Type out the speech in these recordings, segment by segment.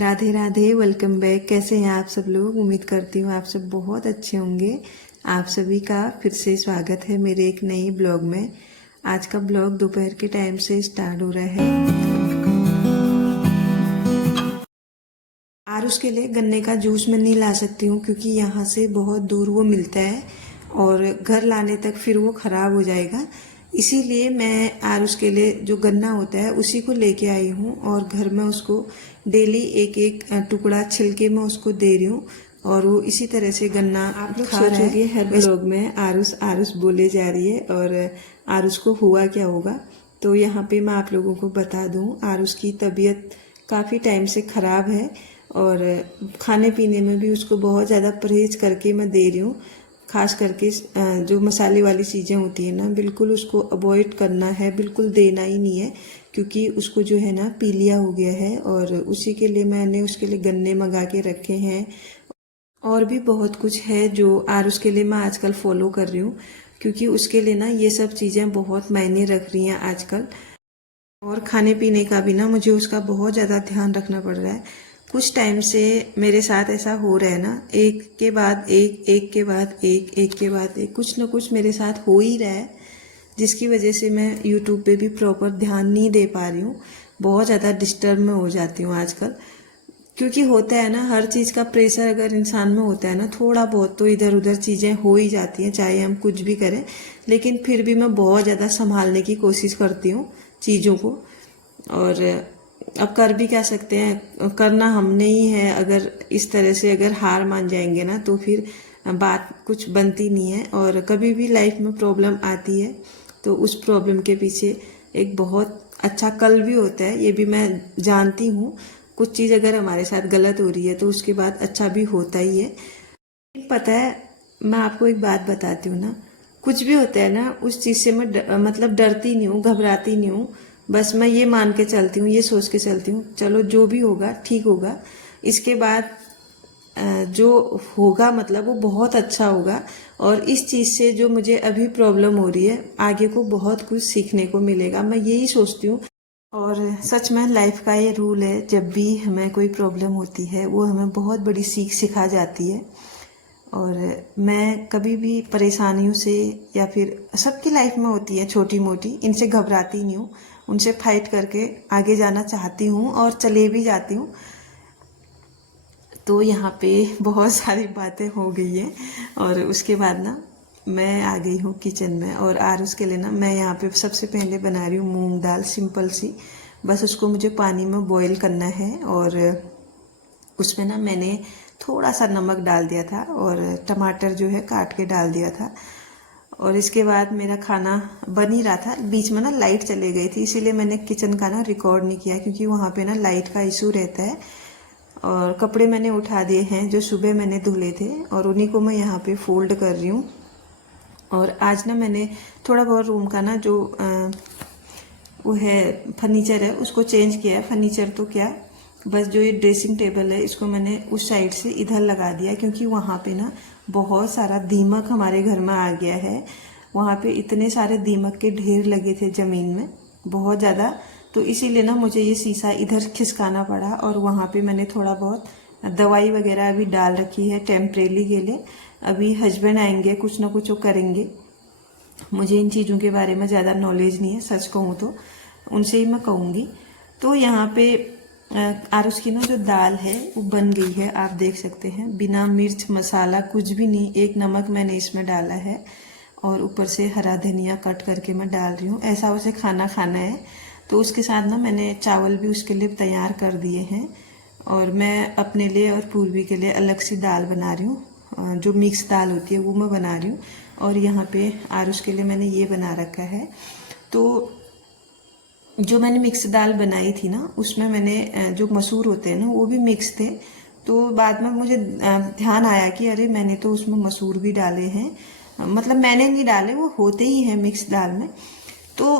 Radhe Radhe. Welcome back. कैसे हैं आप सब लोग? उम्मीद करती हूँ आप सब बहुत अच्छे होंगे। आप सभी का फिर से स्वागत है मेरे एक नई ब्लॉग में। आज का ब्लॉग दोपहर के टाइम से स्टार्ट हो रहा है। आरुष के लिए गन्ने का जूस मैं नहीं ला सकती हूँ क्योंकि यहाँ से बहुत दूर वो मिलता है और घर लाने तक फिर वो ख़राब हो जाएगा। इसीलिए मैं आरुष के लिए जो गन्ना होता है उसी को लेके आई हूँ और घर में उसको डेली एक एक टुकड़ा छिलके में उसको दे रही हूँ और वो इसी तरह से गन्ना आप लोग सोचोगे हर ब्लॉग में आरुष आरुष बोले जा रही है और आरुष को हुआ क्या होगा। तो यहाँ पे मैं आप लोगों को बता दूँ, आरुष की तबीयत काफ़ी टाइम से ख़राब है और खाने पीने में भी उसको बहुत ज़्यादा परहेज करके मैं दे रही हूँ। खास करके जो मसाले वाली चीज़ें होती है ना, बिल्कुल उसको अवॉइड करना है, बिल्कुल देना ही नहीं है क्योंकि उसको जो है ना पीलिया हो गया है और उसी के लिए मैंने उसके लिए गन्ने मंगा के रखे हैं। और भी बहुत कुछ है जो आरुष के लिए मैं आजकल फॉलो कर रही हूँ क्योंकि उसके लिए ना ये सब चीज़ें बहुत मायने रख रही हैं आजकल। और खाने पीने का भी ना मुझे उसका बहुत ज़्यादा ध्यान रखना पड़ रहा है। कुछ टाइम से मेरे साथ ऐसा हो रहा है ना, एक के बाद एक, एक के बाद एक, एक के बाद एक, कुछ ना कुछ मेरे साथ हो ही रहा है जिसकी वजह से मैं यूट्यूब पे भी प्रॉपर ध्यान नहीं दे पा रही हूँ। बहुत ज़्यादा डिस्टर्ब में हो जाती हूँ आजकल क्योंकि होता है ना, हर चीज़ का प्रेशर अगर इंसान में होता है ना, थोड़ा बहुत तो इधर उधर चीज़ें हो ही जाती हैं चाहे हम कुछ भी करें। लेकिन फिर भी मैं बहुत ज़्यादा संभालने की कोशिश करती हूँ चीज़ों को। और अब कर भी क्या सकते हैं, करना हमने ही है। अगर इस तरह से अगर हार मान जाएंगे ना तो फिर बात कुछ बनती नहीं है। और कभी भी लाइफ में प्रॉब्लम आती है तो उस प्रॉब्लम के पीछे एक बहुत अच्छा कल भी होता है, ये भी मैं जानती हूँ। कुछ चीज़ अगर हमारे साथ गलत हो रही है तो उसके बाद अच्छा भी होता ही है। पता है, मैं आपको एक बात बताती हूँ ना, कुछ भी होता है ना उस चीज़ से मैं मतलब डरती नहीं हूँ, घबराती नहीं हूँ। बस मैं ये मान के चलती हूँ, ये सोच के चलती हूँ चलो जो भी होगा ठीक होगा। इसके बाद जो होगा मतलब वो बहुत अच्छा होगा। और इस चीज़ से जो मुझे अभी प्रॉब्लम हो रही है आगे को बहुत कुछ सीखने को मिलेगा, मैं यही सोचती हूँ। और सच में लाइफ का ये रूल है, जब भी हमें कोई प्रॉब्लम होती है वो हमें बहुत बड़ी सीख सिखा जाती है। और मैं कभी भी परेशानियों से या फिर सबकी लाइफ में होती है छोटी मोटी, इनसे घबराती नहीं हूँ, उनसे फाइट करके आगे जाना चाहती हूँ और चले भी जाती हूँ। तो यहाँ पे बहुत सारी बातें हो गई हैं और उसके बाद ना मैं आ गई हूँ किचन में और आरुष के लिए ना मैं यहाँ पे सबसे पहले बना रही हूँ मूंग दाल, सिंपल सी। बस उसको मुझे पानी में बॉईल करना है और उसमें ना मैंने थोड़ा सा नमक डाल दिया था और टमाटर जो है काट के डाल दिया था। और इसके बाद मेरा खाना बन ही रहा था, बीच में ना लाइट चले गई थी, इसीलिए मैंने किचन का ना रिकॉर्ड नहीं किया क्योंकि वहाँ पे ना लाइट का इशू रहता है। और कपड़े मैंने उठा दिए हैं जो सुबह मैंने धुले थे और उन्हीं को मैं यहाँ पे फोल्ड कर रही हूँ। और आज ना मैंने थोड़ा बहुत रूम का ना जो वो है फर्नीचर है उसको चेंज किया है। फर्नीचर तो क्या, बस जो ये ड्रेसिंग टेबल है इसको मैंने उस साइड से इधर लगा दिया क्योंकि वहाँ पे ना बहुत सारा दीमक हमारे घर में आ गया है। वहाँ पे इतने सारे दीमक के ढेर लगे थे ज़मीन में, बहुत ज़्यादा। तो इसीलिए ना मुझे ये शीशा इधर खिसकाना पड़ा और वहाँ पे मैंने थोड़ा बहुत दवाई वगैरह अभी डाल रखी है टेम्परेरी के लिए। अभी हस्बैंड आएंगे, कुछ ना कुछ वो करेंगे। मुझे इन चीज़ों के बारे में ज़्यादा नॉलेज नहीं है, सच कहूँ तो उनसे ही मैं कहूँगी। तो यहाँ पे आरुष की ना जो दाल है वो बन गई है, आप देख सकते हैं, बिना मिर्च मसाला कुछ भी नहीं, एक नमक मैंने इसमें डाला है और ऊपर से हरा धनिया कट करके मैं डाल रही हूँ। ऐसा उसे खाना खाना है। तो उसके साथ ना मैंने चावल भी उसके लिए तैयार कर दिए हैं और मैं अपने लिए और पूर्वी के लिए अलग सी दाल बना रही हूँ, जो मिक्स दाल होती है वो मैं बना रही हूँ। और यहाँ पे आरुष के लिए मैंने ये बना रखा है। तो जो मैंने मिक्स दाल बनाई थी ना उसमें मैंने जो मसूर होते हैं ना वो भी मिक्स थे। तो बाद में मुझे ध्यान आया कि अरे मैंने तो उसमें मसूर भी डाले हैं, मतलब मैंने नहीं डाले, वो होते ही हैं मिक्स दाल में। तो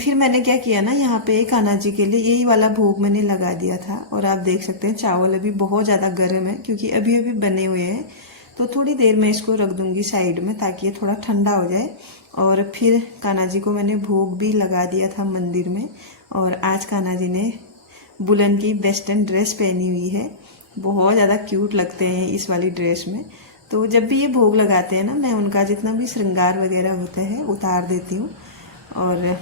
फिर मैंने क्या किया ना, यहाँ पे कान्हा जी के लिए यही वाला भोग मैंने लगा दिया था। और आप देख सकते हैं चावल अभी बहुत ज़्यादा गर्म है क्योंकि अभी अभी बने हुए हैं। तो थोड़ी देर में इसको रख दूंगी साइड में ताकि ये थोड़ा ठंडा हो जाए। और फिर कान्हा जी को मैंने भोग भी लगा दिया था मंदिर में और आज कान्हा जी ने बुलन की वेस्टर्न ड्रेस पहनी हुई है। बहुत ज़्यादा क्यूट लगते हैं इस वाली ड्रेस में। तो जब भी ये भोग लगाते हैं ना, मैं उनका जितना भी श्रृंगार वगैरह होता है उतार देती हूँ। और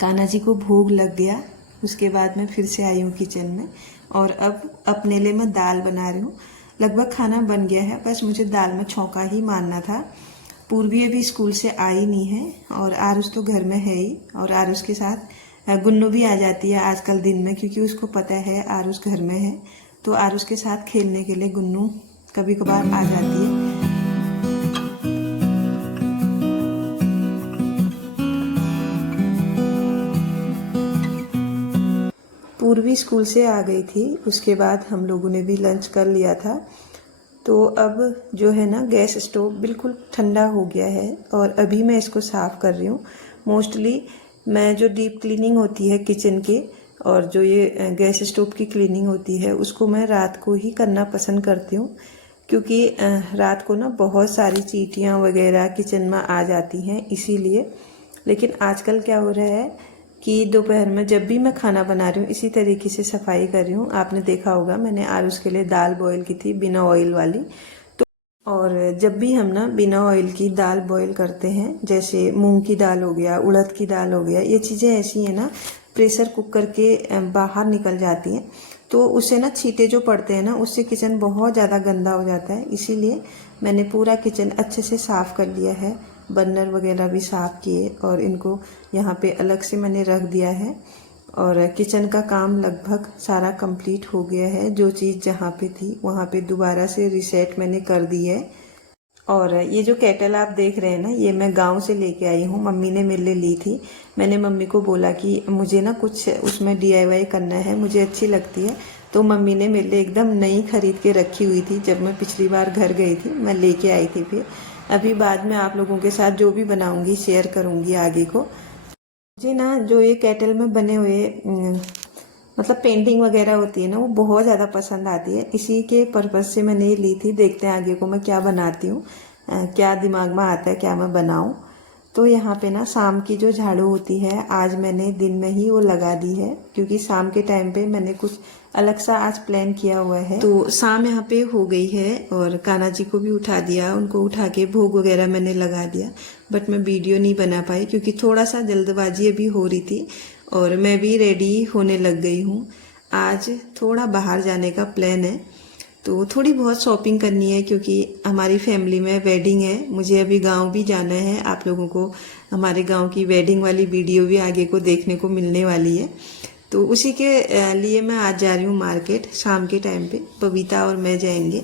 कान्हा जी को भोग लग गया, उसके बाद मैं फिर से आई हूँ किचन में और अब अपने लिए मैं दाल बना रही हूँ। लगभग खाना बन गया है, बस मुझे दाल में छौंका ही मारना था। पूर्वी अभी स्कूल से आई नहीं है और आरुष तो घर में है ही, और आरुष के साथ गुन्नू भी आ जाती है आजकल दिन में, क्योंकि उसको पता है आरुष घर में है, तो आरुष के साथ खेलने के लिए गुन्नू कभी कभार आ जाती है। पूर्वी स्कूल से आ गई थी, उसके बाद हम लोगों ने भी लंच कर लिया था। तो अब जो है ना, गैस स्टोव बिल्कुल ठंडा हो गया है और अभी मैं इसको साफ़ कर रही हूँ। मोस्टली मैं जो डीप क्लीनिंग होती है किचन के और जो ये गैस स्टोव की क्लीनिंग होती है उसको मैं रात को ही करना पसंद करती हूँ, क्योंकि रात को ना बहुत सारी चींटियाँ वगैरह किचन में आ जाती हैं, इसीलिए। लेकिन आजकल क्या हो रहा है कि दोपहर में जब भी मैं खाना बना रही हूँ इसी तरीके से सफाई कर रही हूँ। आपने देखा होगा मैंने आरुष के लिए दाल बॉईल की थी बिना ऑयल वाली। तो और जब भी हम ना बिना ऑयल की दाल बॉईल करते हैं, जैसे मूंग की दाल हो गया, उड़द की दाल हो गया, ये चीज़ें ऐसी हैं ना, प्रेशर कुकर के बाहर निकल जाती हैं, तो उससे ना छींटे जो पड़ते हैं ना, उससे किचन बहुत ज़्यादा गंदा हो जाता है। इसीलिए मैंने पूरा किचन अच्छे से साफ़ कर लिया है, बर्नर वगैरह भी साफ़ किए और इनको यहाँ पे अलग से मैंने रख दिया है। और किचन का काम लगभग सारा कंप्लीट हो गया है। जो चीज़ जहाँ पे थी वहाँ पे दोबारा से रिसेट मैंने कर दी है। और ये जो केटल आप देख रहे हैं ना, ये मैं गांव से लेके आई हूँ, मम्मी ने मेरे लिए ली थी। मैंने मम्मी को बोला कि मुझे ना कुछ उसमें DIY करना है, मुझे अच्छी लगती है, तो मम्मी ने मेरे लिए एकदम नई खरीद के रखी हुई थी। जब मैं पिछली बार घर गई थी मैं लेके आई थी। फिर अभी बाद में आप लोगों के साथ जो भी बनाऊंगी शेयर करूंगी आगे को। मुझे ना जो ये केटल में बने हुए मतलब पेंटिंग वगैरह होती है ना, वो बहुत ज़्यादा पसंद आती है। इसी के पर्पज़ से मैंने ये ली थी। देखते हैं आगे को मैं क्या बनाती हूँ, क्या दिमाग में आता है क्या मैं बनाऊँ। तो यहाँ पे ना शाम की जो झाड़ू होती है आज मैंने दिन में ही वो लगा दी है, क्योंकि शाम के टाइम पे मैंने कुछ अलग सा आज प्लान किया हुआ है। तो शाम यहाँ पे हो गई है और कान्हा जी को भी उठा दिया, उनको उठा के भोग वगैरह मैंने लगा दिया। बट मैं वीडियो नहीं बना पाई क्योंकि थोड़ा सा जल्दबाजी अभी हो रही थी और मैं भी रेडी होने लग गई हूँ। आज थोड़ा बाहर जाने का प्लान है, तो थोड़ी बहुत शॉपिंग करनी है क्योंकि हमारी फैमिली में वेडिंग है। मुझे अभी गांव भी जाना है। आप लोगों को हमारे गांव की वेडिंग वाली वीडियो भी आगे को देखने को मिलने वाली है। तो उसी के लिए मैं आज जा रही हूँ मार्केट। शाम के टाइम पे बबीता और मैं जाएंगे।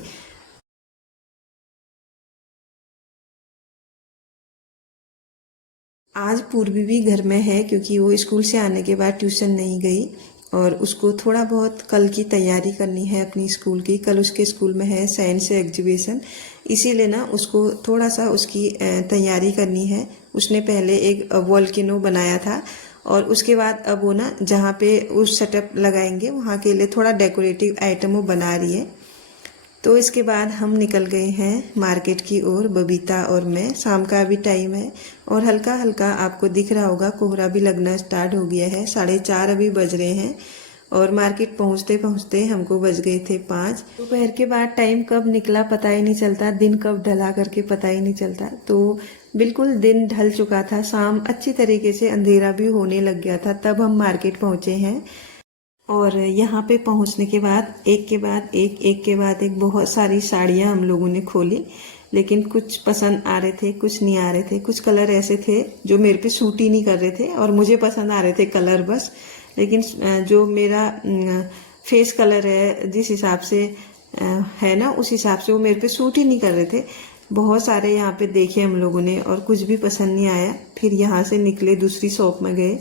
आज पूर्वी भी घर में है क्योंकि वो स्कूल से आने के बाद ट्यूशन नहीं गई और उसको थोड़ा बहुत कल की तैयारी करनी है अपनी स्कूल की। कल उसके स्कूल में है साइंस एग्जीबिशन, इसीलिए ना उसको थोड़ा सा उसकी तैयारी करनी है। उसने पहले एक वॉल्केनो बनाया था और उसके बाद अब वो ना जहाँ पे उस सेटअप लगाएंगे वहाँ के लिए थोड़ा डेकोरेटिव आइटम वो बना रही है। तो इसके बाद हम निकल गए हैं मार्केट की ओर, बबीता और मैं। शाम का अभी टाइम है और हल्का हल्का आपको दिख रहा होगा कोहरा भी लगना स्टार्ट हो गया है। 4:30 अभी बज रहे हैं और मार्केट पहुंचते पहुंचते हमको बज गए थे 5। दोपहर के बाद टाइम कब निकला पता ही नहीं चलता, दिन कब ढला करके पता ही नहीं चलता। तो बिल्कुल दिन ढल चुका था, शाम अच्छी तरीके से अंधेरा भी होने लग गया था, तब हम मार्केट पहुंचे हैं। और यहाँ पे पहुँचने के बाद एक के बाद एक बहुत सारी साड़ियाँ हम लोगों ने खोली, लेकिन कुछ पसंद आ रहे थे, कुछ नहीं आ रहे थे। कुछ कलर ऐसे थे जो मेरे पे सूट ही नहीं कर रहे थे और मुझे पसंद आ रहे थे कलर बस, लेकिन जो मेरा फेस कलर है जिस हिसाब से है ना, उस हिसाब से वो मेरे पे सूट ही नहीं कर रहे थे। बहुत सारे यहाँ पे देखे हम लोगों ने और कुछ भी पसंद नहीं आया। फिर यहाँ से निकले, दूसरी शॉप में गए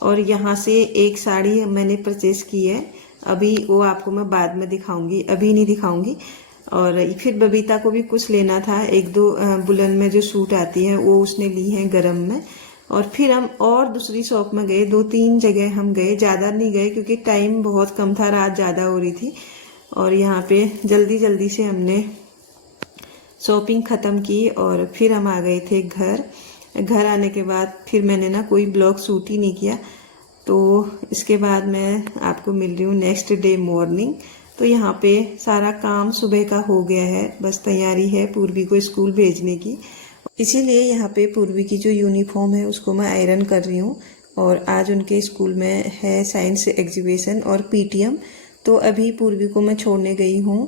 और यहाँ से एक साड़ी मैंने परचेज की है। अभी वो आपको मैं बाद में दिखाऊंगी, अभी नहीं दिखाऊंगी। और फिर बबीता को भी कुछ लेना था, 1-2 बुलन में जो सूट आती है वो उसने ली है गरम में। और फिर हम और दूसरी शॉप में गए, 2-3 जगह हम गए, ज़्यादा नहीं गए क्योंकि टाइम बहुत कम था, रात ज़्यादा हो रही थी। और यहाँ पे जल्दी जल्दी से हमने शॉपिंग ख़त्म की और फिर हम आ गए थे घर। घर आने के बाद फिर मैंने ना कोई ब्लॉग शूट ही नहीं किया। तो इसके बाद मैं आपको मिल रही हूँ नेक्स्ट डे मॉर्निंग। तो यहाँ पे सारा काम सुबह का हो गया है, बस तैयारी है पूर्वी को स्कूल भेजने की। इसीलिए यहाँ पे पूर्वी की जो यूनिफॉर्म है उसको मैं आयरन कर रही हूँ। और आज उनके स्कूल में है साइंस एग्जीबिशन और पीटीएम। तो अभी पूर्वी को मैं छोड़ने गई हूँ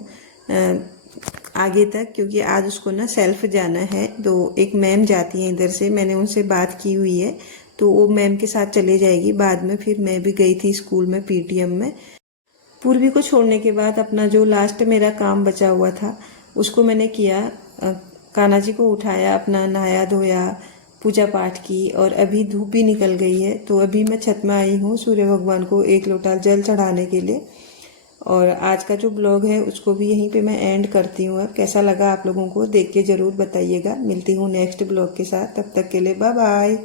आगे तक, क्योंकि आज उसको ना सेल्फ जाना है। तो एक मैम जाती है इधर से, मैंने उनसे बात की हुई है, तो वो मैम के साथ चले जाएगी बाद में। फिर मैं भी गई थी स्कूल में पीटीएम में। पूर्वी को छोड़ने के बाद अपना जो लास्ट मेरा काम बचा हुआ था उसको मैंने किया। कान्हा जी को उठाया, अपना नहाया धोया, पूजा पाठ की, और अभी धूप भी निकल गई है। तो अभी मैं छत में आई हूँ सूर्य भगवान को एक लोटा जल चढ़ाने के लिए। और आज का जो ब्लॉग है उसको भी यहीं पे मैं एंड करती हूँ। अब कैसा लगा आप लोगों को देख के ज़रूर बताइएगा। मिलती हूँ नेक्स्ट ब्लॉग के साथ, तब तक के लिए बाय बाय।